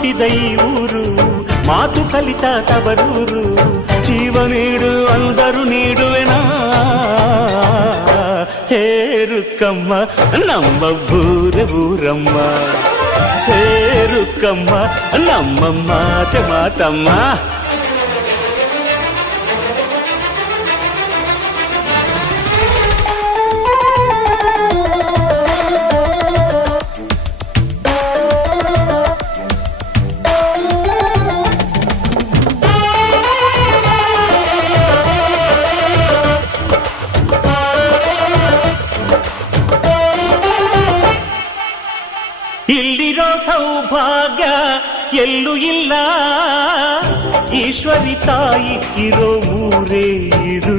ಹುಟ್ಟಿದ ಈ ಊರು, ಮಾತು ಕಲಿತ ತವರೂರು. ಜೀವ ನೀಡು ಅಂದರು ನೀಡುವೆನಾ, ಹೇರುಕ್ಕಮ್ಮ ನಮ್ಮ ಊರಮ್ಮ, ಹೇರುಕ್ಕಮ್ಮ ನಮ್ಮ ಮಾತೆ ಮಾತಮ್ಮ. ಇಲ್ಲಿರೋ ಸೌಭಾಗ್ಯ ಎಲ್ಲೂ ಇಲ್ಲ, ಈಶ್ವರಿ ತಾಯಿ ಇರೋ ಊರೇ ಇದು.